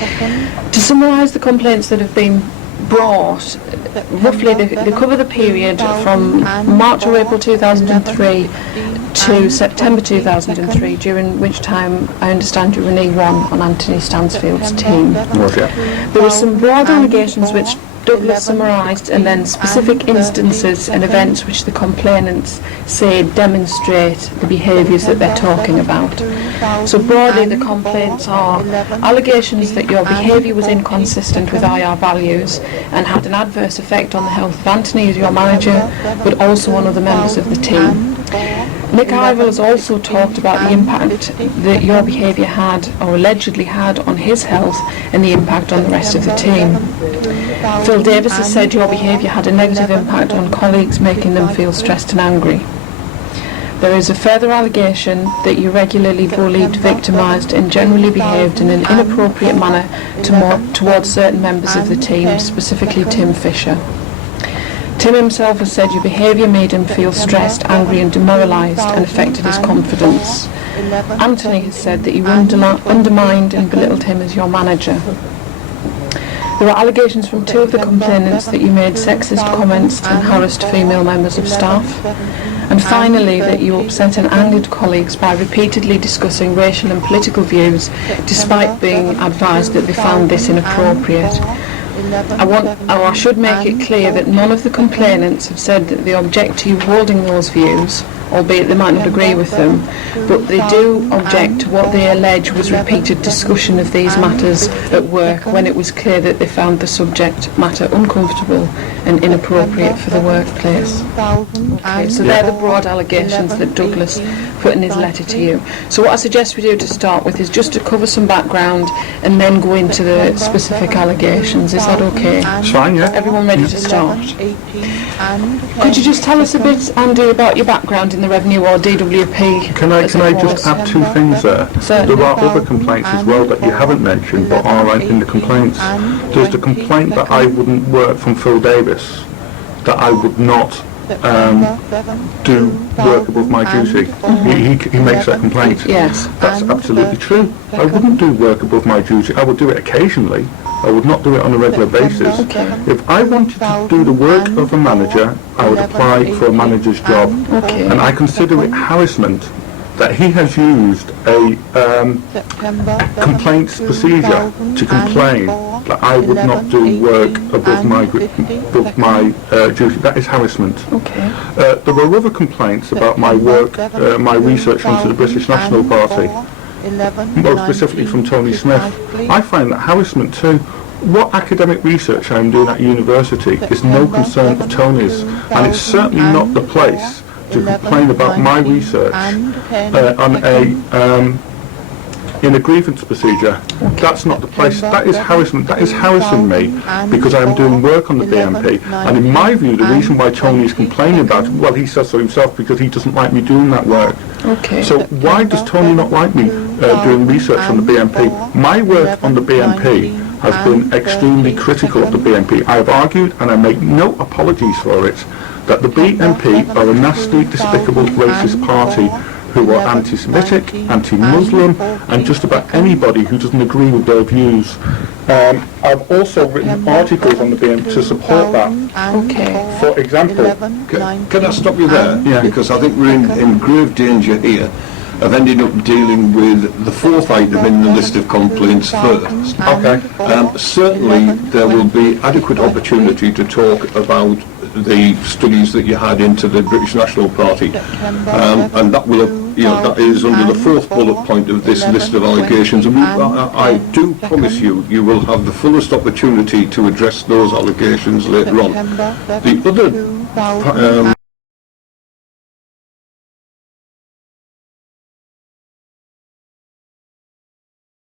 To summarise the complaints that have been brought, roughly they cover the period from March or April 2003 to September 2003, during which time I understand you were an E1 on Anthony Stansfield's team. There were some broad allegations which Douglas summarised, and then specific instances and events which the complainants say demonstrate the behaviours that they're talking about. So broadly, the complaints are allegations that your behaviour was inconsistent with IR values and had an adverse effect on the health of Anthony as your manager, but also on other members of the team. Nick Ivel has also talked about the impact that your behaviour had, or allegedly had, on his health and the impact on the rest of the team. Phil Davis has said your behaviour had a negative impact on colleagues, making them feel stressed and angry. There is a further allegation that you regularly bullied, victimised and generally behaved in an inappropriate manner towards certain members of the team, specifically Tim Fisher. Tim himself has said your behaviour made him feel stressed, angry and demoralised and affected his confidence. Anthony has said that you undermined and belittled him as your manager. There are allegations from two of the complainants that you made sexist comments and harassed female members of staff. And finally, that you upset and angered colleagues by repeatedly discussing racial and political views, despite being advised that they found this inappropriate. I should make it clear that none of the complainants have said that they object to you holding those views, albeit they might not agree with them, but they do object to what they allege was repeated discussion of these matters at work when it was clear that they found the subject matter uncomfortable and inappropriate for the workplace. Okay, so they're the broad allegations that Douglas put in his letter to you. So what I suggest we do to start with is just to cover some background and then go into the specific allegations. Is that okay? It's fine, yeah. Everyone ready to start? Could you just tell us a bit, Andy, about your background in the revenue or DWP? Can I just add two things there? Certainly. There are other complaints as well that you haven't mentioned but are in the complaints. There's the complaint that I wouldn't work from Phil Davis, that I would not do work above my duty. He makes that complaint. Yes. That's absolutely true. I wouldn't do work above my duty. I would do it occasionally. I would not do it on a regular basis. Okay. If I wanted to do the work of a manager, I would apply for a manager's job. Okay. And I consider it harassment that he has used a complaints procedure to complain that I would not do work above my duty. That is harassment. Okay. There were other complaints about my work, my research onto the British National Party, more specifically from Tony Smith. I find that harassment too. What academic research I'm doing at university is no concern of Tony's, and it's certainly not the place to complain about my research in a grievance procedure. That's not the place. That is harassment. That is harassing me because I'm doing work on the BNP. And in my view, the reason why Tony is complaining about it, well, he says so himself, because he doesn't like me doing that work. Okay. So why does Tony not like me doing research on the BNP? My work on the BNP has been extremely critical of the BNP. I've argued, and I make no apologies for it, that the BNP are a nasty, despicable, racist party who are anti-Semitic, anti-Muslim, and just about anybody who doesn't agree with their views. I've also written articles on the BNP to support that. Okay. For example... Can I stop you there? Yeah. Because I think we're in grave danger here of ending up dealing with the fourth item in the list of complaints first. Okay. Certainly there will be adequate opportunity to talk about the studies that you had into the British National Party, and that will, that is under the fourth bullet point of this list of allegations. And I do promise you will have the fullest opportunity to address those allegations later on. The other